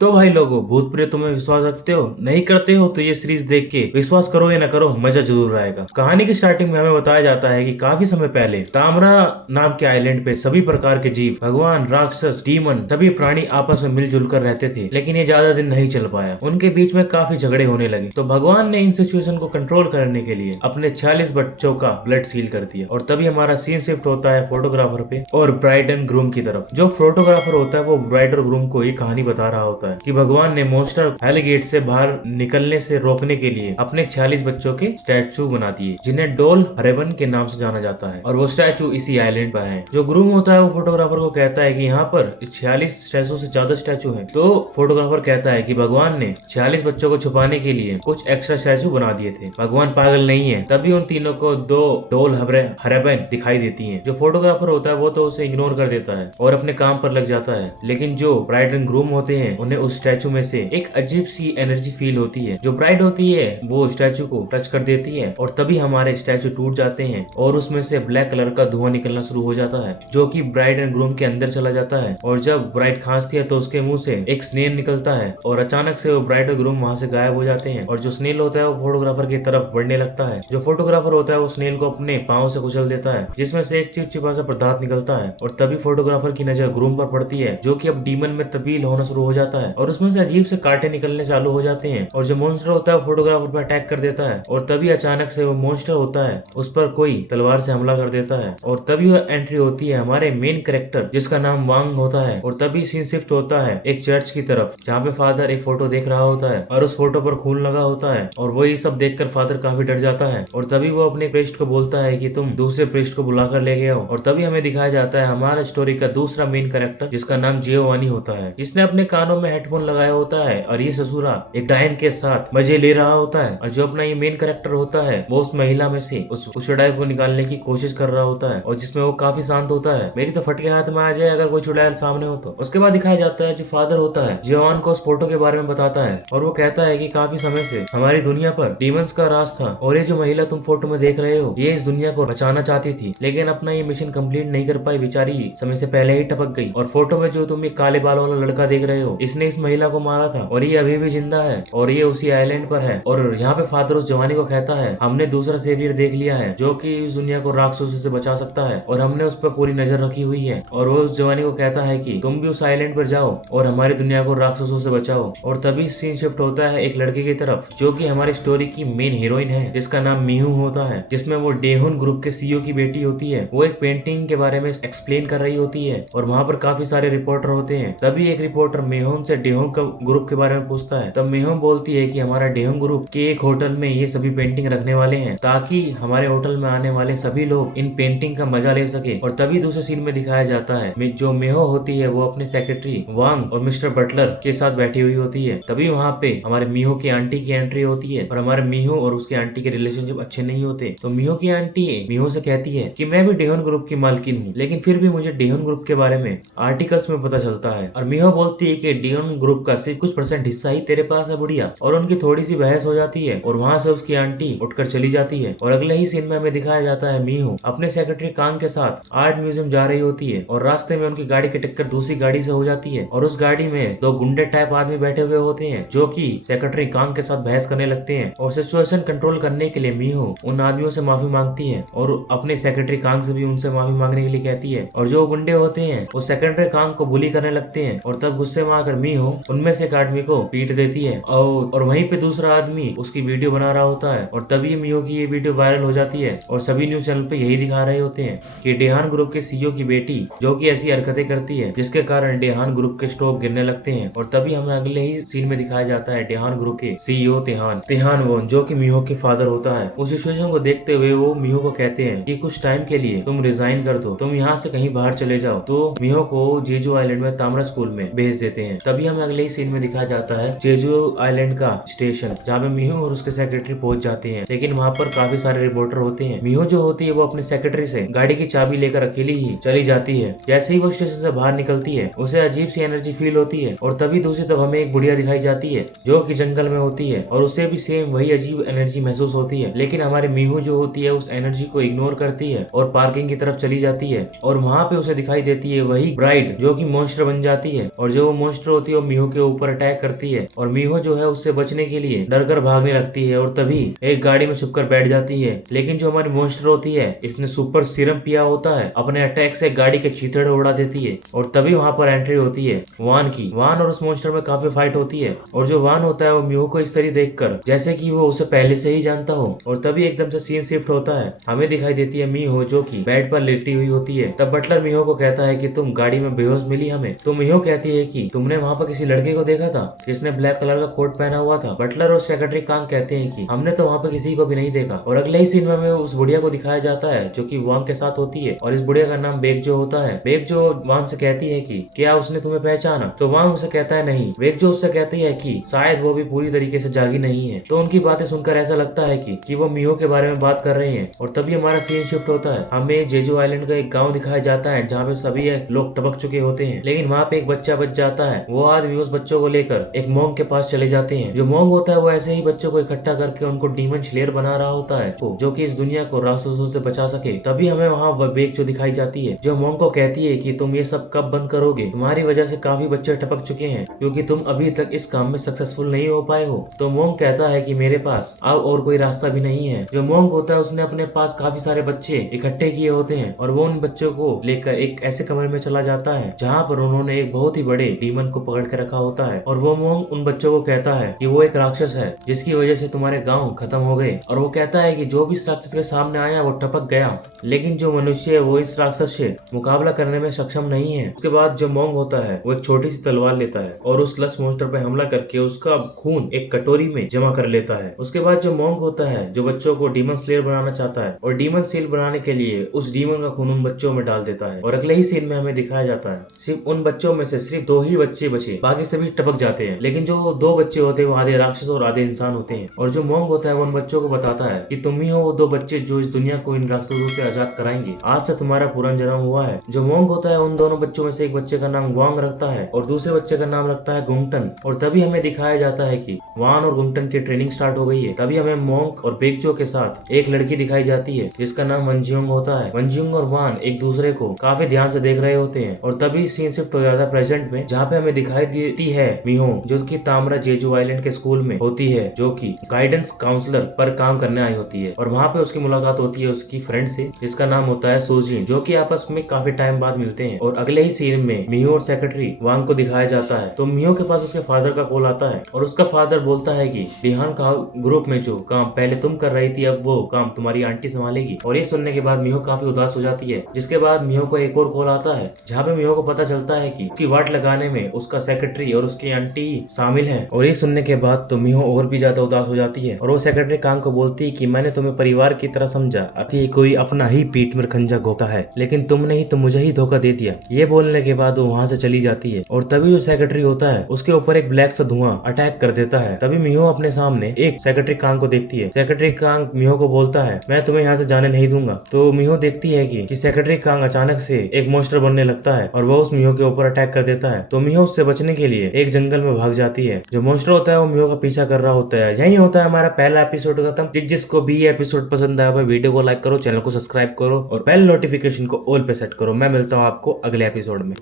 तो भाई लोगों, भूत प्रेत में विश्वास रखते हो? नहीं करते हो तो ये सीरीज देख के विश्वास करो या ना करो, मजा जरूर आएगा। कहानी की स्टार्टिंग में हमें बताया जाता है कि काफी समय पहले तामरा नाम के आइलैंड पे सभी प्रकार के जीव, भगवान, राक्षस, डीमन, सभी प्राणी आपस में मिलजुल कर रहते थे। लेकिन ये ज्यादा दिन नहीं चल पाया, उनके बीच में काफी झगड़े होने लगे। तो भगवान ने इन सिचुएशन को कंट्रोल करने के लिए अपने 46 बच्चों का ब्लड सील कर दिया। और तभी हमारा सीन शिफ्ट होता है फोटोग्राफर पे और ब्राइड एंड ग्रूम की तरफ। जो फोटोग्राफर होता है वो ब्राइड और ग्रूम को ये कहानी बता रहा होता है कि भगवान ने मॉन्स्टर हेल गेट से बाहर निकलने से रोकने के लिए अपने 46 बच्चों के स्टैचू बना दिए, जिन्हें डोल हरेबन के नाम से जाना जाता है। और वो स्टैचू इसी आइलैंड पर है। जो ग्रूम होता है वो फोटोग्राफर को कहता है कि यहाँ पर 46 स्टैचू से ज्यादा स्टैचू हैं। तो फोटोग्राफर कहता है कि भगवान ने 46 बच्चों को छुपाने के लिए कुछ एक्स्ट्रा स्टैचू बना दिए थे। भगवान पागल नहीं है। तभी उन तीनों को दो डोल हरेबन दिखाई देती है। जो फोटोग्राफर होता है वो तो उसे इग्नोर कर देता है और अपने काम पर लग जाता है। लेकिन जो ब्राइड एंड ग्रूम होते हैं उन्हें उस स्टैचू में से एक अजीब सी एनर्जी फील होती है। जो ब्राइड होती है वो स्टैचू को टच कर देती है और तभी हमारे स्टैचू टूट जाते हैं और उसमें से ब्लैक कलर का धुआं निकलना शुरू हो जाता है, जो कि ब्राइड एंड ग्रूम के अंदर चला जाता है। और जब ब्राइड खांसती है तो उसके मुंह से एक स्नेल निकलता है और अचानक से वो ब्राइड और ग्रूम वहां से गायब हो जाते हैं। और जो स्नेल होता है वो फोटोग्राफर की तरफ बढ़ने लगता है। जो फोटोग्राफर होता है वो स्नेल को अपने पाँव से कुचल देता है, जिसमें से एक चिपचिपा सा पदार्थ निकलता है। और तभी फोटोग्राफर की नजर ग्रूम पर पड़ती है, जो कि अब डीमन में तब्दील होना शुरू हो जाता है और उसमें से अजीब से कांटे निकलने चालू हो जाते हैं। और जो मॉन्स्टर होता है वो फोटोग्राफर पर अटैक कर देता है। और तभी अचानक से वो मॉन्स्टर होता है उस पर कोई तलवार से हमला कर देता है। और तभी वह एंट्री होती है हमारे मेन कैरेक्टर, जिसका नाम वांग होता है। और तभी सीन शिफ्ट होता है एक चर्च की तरफ, जहाँ पे फादर एक फोटो देख रहा होता है और उस फोटो पर खून लगा होता है। और वो ये सब देखकर फादर काफी डर जाता है। और तभी वो अपने प्रीस्ट को बोलता है कि तुम दूसरे प्रीस्ट को बुलाकर ले गए हो। और तभी हमें दिखाया जाता है हमारा स्टोरी का दूसरा मेन कैरेक्टर, जिसका नाम जियोवानी होता है, जिसने अपने कानों में हेडफोन लगाया होता है और ये ससुरा एक डायन के साथ मजे ले रहा होता है। और जो अपना ये मेन कैरेक्टर होता है वो उस महिला में से उस चुड़ैल को निकालने की कोशिश कर रहा होता है, और जिसमें वो काफी शांत होता है। मेरी तो फटके हाथ में आ जाए अगर कोई चुड़ैल सामने हो तो। उसके बाद दिखाया जाता है जो फादर होता है जियोवान को उस फोटो के बारे में बताता है और वो कहता है कि काफी समय से हमारी दुनिया पर डीमंस का राज था और ये जो महिला तुम फोटो में देख रहे हो ये इस दुनिया को बचाना चाहती थी, लेकिन अपना ये मिशन कंप्लीट नहीं कर पाई, बेचारी समय से पहले ही टपक गई। और फोटो में जो तुम ये काले बाल वाला लड़का देख रहे हो इसने इस महिला को मारा था और ये अभी भी जिंदा है और ये उसी आइलैंड पर है। और यहाँ पे फादर उस जवानी को कहता है हमने दूसरा सेवियर देख लिया है जो कि इस दुनिया को राक्षसों से बचा सकता है और हमने उस पर पूरी नजर रखी हुई है। और वो उस जवानी को कहता है कि तुम भी उस आइलैंड पर जाओ और हमारी दुनिया को राक्षसों से बचाओ। और तभी सीन शिफ्ट होता है एक लड़के की तरफ, जो कि हमारी स्टोरी की मेन हीरोइन है, जिसका नाम मीहू होता है, जिसमें वो डेहुन ग्रुप के सीईओ की बेटी होती है। वो एक पेंटिंग के बारे में एक्सप्लेन कर रही होती है और वहाँ पर काफी सारे रिपोर्टर होते हैं। तभी एक रिपोर्टर मेहुन से डेहुन ग्रुप के बारे में पूछता है। तब मेहुन बोलती है कि हमारा डेहुन ग्रुप के एक होटल में ये सभी पेंटिंग रखने वाले हैं ताकि हमारे होटल में आने वाले सभी लोग इन पेंटिंग का मजा ले सके। और तभी दूसरे सीन में दिखाया जाता है जो मेहो होती है वो अपने सेक्रेटरी वांग और मिस्टर बटलर के साथ बैठी हुई होती है। तभी वहाँ पे हमारे मीहो की आंटी की एंट्री होती है और हमारे मीहो और उसके आंटी के रिलेशनशिप अच्छे नहीं होते। तो मीहो की आंटी मीहो से कहती है कि मैं भी डेहुन ग्रुप की मालकिन हूँ, लेकिन फिर भी मुझे डेहुन ग्रुप के बारे में आर्टिकल्स में पता चलता है। और मीहो बोलती है कि डेहुन ग्रुप का सिर्फ कुछ % हिस्सा ही तेरे पास है बुढ़िया। और उनकी थोड़ी सी बहस हो जाती है और वहाँ से उसकी आंटी उठकर चली जाती है। और अगले ही सीन में हमें दिखाया जाता है मीहू अपने सेक्रेटरी कांग के साथ आर्ट म्यूजियम जा रही होती है और रास्ते में उनकी गाड़ी की टक्कर दूसरी गाड़ी से हो जाती है और उस गाड़ी में दो गुंडे टाइप आदमी बैठे हुए होते हैं जो कि सेक्रेटरी कांग के साथ बहस करने लगते हैं। और सिचुएशन कंट्रोल करने के लिए मीहू उन आदमियों से माफी मांगती है और अपने सेक्रेटरी कांग से भी उनसे माफी मांगने के लिए कहती है। और जो गुंडे होते हैं वो सेक्रेटरी कांग को बुली करने लगते हैं और तब गुस्से में आकर मीहू उनमें से एक आदमी को पीट देती है और वहीं पे दूसरा आदमी उसकी वीडियो बना रहा होता है। और तभी मीहू की ये वीडियो वायरल हो जाती है और सभी न्यूज चैनल पे यही दिखा रहे होते हैं कि डेहान ग्रुप के सीईओ की बेटी जो कि ऐसी हरकतें करती है जिसके कारण डेहान ग्रुप के स्टॉक गिरने लगते हैं। और तभी हमें अगले ही सीन में दिखाया जाता है डेहान ग्रुप के सीईओ तेहान वोन, जो कि मीहो के फादर होता है। उस सिचुएशन को देखते हुए वो मीहो को कहते हैं कि कुछ टाइम के लिए तुम रिजाइन कर दो, तुम यहाँ से कहीं बाहर चले जाओ। तो मीहो को जेजू आइलैंड में तामरा स्कूल में भेज देते हैं। तभी हमें अगले ही सीन में दिखाया जाता है जेजू आइलैंड का स्टेशन, जहाँ पे मीहो और उसके सेक्रेटरी पहुंच जाते हैं। लेकिन वहाँ पर काफी सारे रिपोर्टर होते हैं। मीहो जो होती है वो अपने सेक्रेटरी से गाड़ी की चाबी लेकर अकेली ही चली जाती है। जैसे ही वो स्टेशन से बाहर निकलती है उसे अजीब सी एनर्जी फील होती है। और तभी दूसरी तरफ हमें एक बुढ़िया दिखाई जाती है जो कि जंगल में होती है और उसे भी सेम वही अजीब एनर्जी महसूस होती है। लेकिन हमारी मीहू जो होती है उस एनर्जी को इग्नोर करती है और पार्किंग की तरफ चली जाती है। और वहाँ पे उसे दिखाई देती है वही ब्राइड जो कि मॉन्स्टर बन जाती है। और जो वो मॉन्स्टर होती होती है वो मीहो के ऊपर अटैक करती है और मीहो जो है उससे बचने के लिए डर कर भागने लगती है और तभी एक गाड़ी में छुपकर बैठ जाती है। लेकिन जो हमारी मॉन्स्टर होती है इसने सुपर सीरम पिया होता है, अपने अटैक से गाड़ी के चीथड़े उड़ा देती है और तभी वहाँ पर एंट्री होती है वान की। वान और उस मॉन्स्टर में काफी फाइट होती है और जो वान होता है वो मीहो को इस तरह देखकर जैसे कि वो उसे पहले से ही जानता हो और तभी एकदम से सीन शिफ्ट होता है। हमें दिखाई देती है मीहो जो कि बेड पर लेटी हुई होती है। तब बटलर मीहो को कहता है कि तुम गाड़ी में बेहोश मिली हमें। तो मीहो कहती है कि तुमने वहाँ पर किसी लड़के को देखा था जिसने ब्लैक कलर का कोट पहना हुआ था। बटलर और सेक्रेटरी कांग कहते हैं कि हमने तो वहाँ पे किसी को भी नहीं देखा। और अगले ही सीन में हमें उस बुढ़िया को दिखाया जाता है जो कि वांग के साथ होती है और इस बुढ़िया का नाम बेगजो होता है। बेगजो वांग से कहती है कि क्या उसने तुम्हें पहचाना? तो वांग उसे कहता है नहीं। बेगजो उससे कहती है कि शायद वो भी पूरी तरीके से जागी नहीं है। तो उनकी बातें सुनकर ऐसा लगता है कि वो मीहो के बारे में बात कर रहे हैं और तभी हमारा सीन शिफ्ट होता है। हमें जेजू आइलैंड का एक गाँव दिखाया जाता है जहाँ पे सभी लोग टपक चुके होते हैं, लेकिन वहाँ पे एक बच्चा बच जाता है। वो आदमी उस बच्चों को लेकर एक मॉन्ग के पास चले जाते हैं। जो मॉन्ग होता है वो ऐसे ही बच्चों को इकट्ठा करके उनको डीमन स्लेयर बना रहा होता है जो कि इस दुनिया को राक्षसों से बचा सके। तभी हमें वहाँ बेगजो दिखाई जाती है जो मॉन्ग को कहती है कि तुम ये सब कब बंद करोगे? तुम्हारी वजह से काफी बच्चे टपक चुके हैं क्योंकि तुम अभी तक इस काम में सक्सेसफुल नहीं हो पाए हो। तो मॉन्ग कहता है कि मेरे पास अब और कोई रास्ता भी नहीं है। जो मॉन्ग होता है उसने अपने पास काफी सारे बच्चे इकट्ठे किए होते हैं और वो उन बच्चों को लेकर एक ऐसे कमरे में चला जाता है जहाँ पर उन्होंने एक बहुत ही बड़े डीमन को पकड़ के रखा होता है। और वो मॉन्ग उन बच्चों को कहता है कि वो एक राक्षस है जिसकी वजह से तुम्हारे गांव खत्म हो गए। और वो कहता है कि जो भी इस राक्षस के सामने आया वो टपक गया, लेकिन जो मनुष्य है वो इस राक्षस से मुकाबला करने में सक्षम नहीं है। उसके बाद जो मॉन्ग होता है वो एक छोटी सी तलवार लेता है और उस लस मॉन्स्टर पे हमला करके उसका खून एक कटोरी में जमा कर लेता है। उसके बाद जो मॉन्ग होता है जो बच्चों को डीमन स्लेयर बनाना चाहता है और डीमन सील बनाने के लिए उस डीमन का खून उन बच्चों में डाल देता है। और अगले ही सीन में हमें दिखाया जाता है सिर्फ उन बच्चों में से सिर्फ 2 ही बच्चे बचे, बाकी सभी टपक जाते हैं। लेकिन जो 2 बच्चे होते हैं वो आधे राक्षस और आधे इंसान होते हैं। और जो मॉन्ग होता है वो उन बच्चों को बताता है कि तुम ही हो वो 2 बच्चे जो इस दुनिया को इन राक्षसों से आजाद कराएंगे। आज से तुम्हारा पुनर्जन्म हुआ है। जो मॉन्ग होता है उन दोनों बच्चों में से एक बच्चे का नाम वांग रखता है और दूसरे बच्चे का नाम रखता है गुंगटन। और तभी हमें दिखाया जाता है कि वान और गुंगटन की ट्रेनिंग स्टार्ट हो गई है। तभी हमें मॉन्ग और बेगजो के साथ एक लड़की दिखाई जाती है जिसका नाम वंजियोंग होता है। वंजियोंग और वान एक दूसरे को काफी ध्यान से देख रहे होते हैं और तभी सीन शिफ्ट हो जाता है प्रेजेंट में जहाँ पे हमें दिखाई देती है मीहो जो कि तामरा जेजू आइलैंड के स्कूल में होती है जो कि गाइडेंस काउंसलर पर काम करने आई होती है। और वहाँ पे उसकी मुलाकात होती है उसकी फ्रेंड से जिसका नाम होता है सूजिन, जो कि आपस में काफी टाइम बाद मिलते हैं। और अगले ही सीन में मीहो और सेक्रेटरी वांग को दिखाया जाता है। तो मीहो के पास उसके फादर का कॉल आता है और उसका फादर बोलता है कि लिहान का ग्रुप में जो काम पहले तुम कर रही थी अब वो काम तुम्हारी आंटी संभालेगी। और ये सुनने के बाद मीहो काफी उदास हो जाती है। जिसके बाद मीहो को एक और कॉल आता है जहाँ पे मीहो को पता चलता है कि उसकी वाट लगाने में उसका सेक्रेटरी और उसकी आंटी शामिल है। और ये सुनने के बाद तो मीहो और भी ज्यादा उदास हो जाती है और वो सेक्रेटरी कांग को बोलती है कि मैंने तुम्हें परिवार की तरह समझा, अति कोई अपना ही पीठ में खंजा घोंका है, लेकिन तुमने ही तो मुझे ही धोखा दे दिया। ये बोलने के बाद वो वहाँ से चली जाती है और तभी जो सेक्रेटरी होता है उसके ऊपर एक ब्लैक सा धुआं अटैक कर देता है। तभी मीहो अपने सामने एक सेक्रेटरी कांग को देखती है। सेक्रेटरी कांग मीहो को बोलता है मैं तुम्हें यहाँ से जाने नहीं दूंगा। तो मीहो देखती है कि सेक्रेटरी कांग अचानक से एक मॉन्स्टर बनने लगता है और वो उस मीहो के ऊपर अटैक कर देता है। तो मीहो उससे बचने के लिए एक जंगल में भाग जाती है। जो मॉन्स्टर होता है वो मीहो का पीछा कर रहा होता है। यही होता है हमारा पहला एपिसोड खत्म। जिसको भी ये एपिसोड पसंद आया वीडियो को लाइक करो, चैनल को सब्सक्राइब करो और बेल नोटिफिकेशन को ऑल पे सेट करो। मैं मिलता हूँ आपको अगले एपिसोड में।